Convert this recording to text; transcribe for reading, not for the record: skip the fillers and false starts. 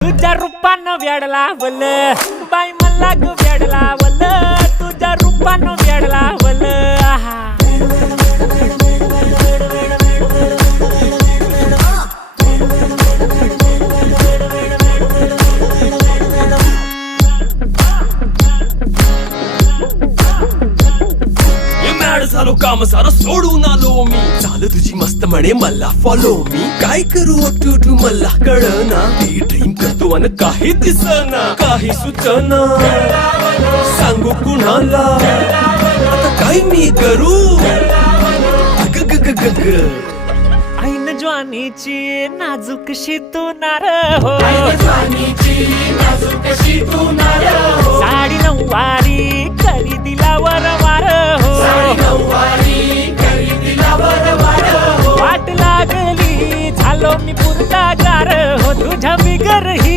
तुझ्या रूपानं वेडला वल बाई मला ग वेडला वल तुझ्या रूपानं वेडला वल झालो काम सारा सोडून आलो मी झालं तुझी मस्त म्हणे मला फॉलो मी काय करू अटू मला कळना ती ड्रीम करतो आणि काही दिसना काही सुचना सांगू कुणाला आता काय मी करू अग ग ग ग ग ऐन ज्वानीची नाजूकशी तू नार हो साडी नऊवारी करी दिला वरवार हो वाट लागली झालो मी पुरता गार हो तुझ्या बिगर ही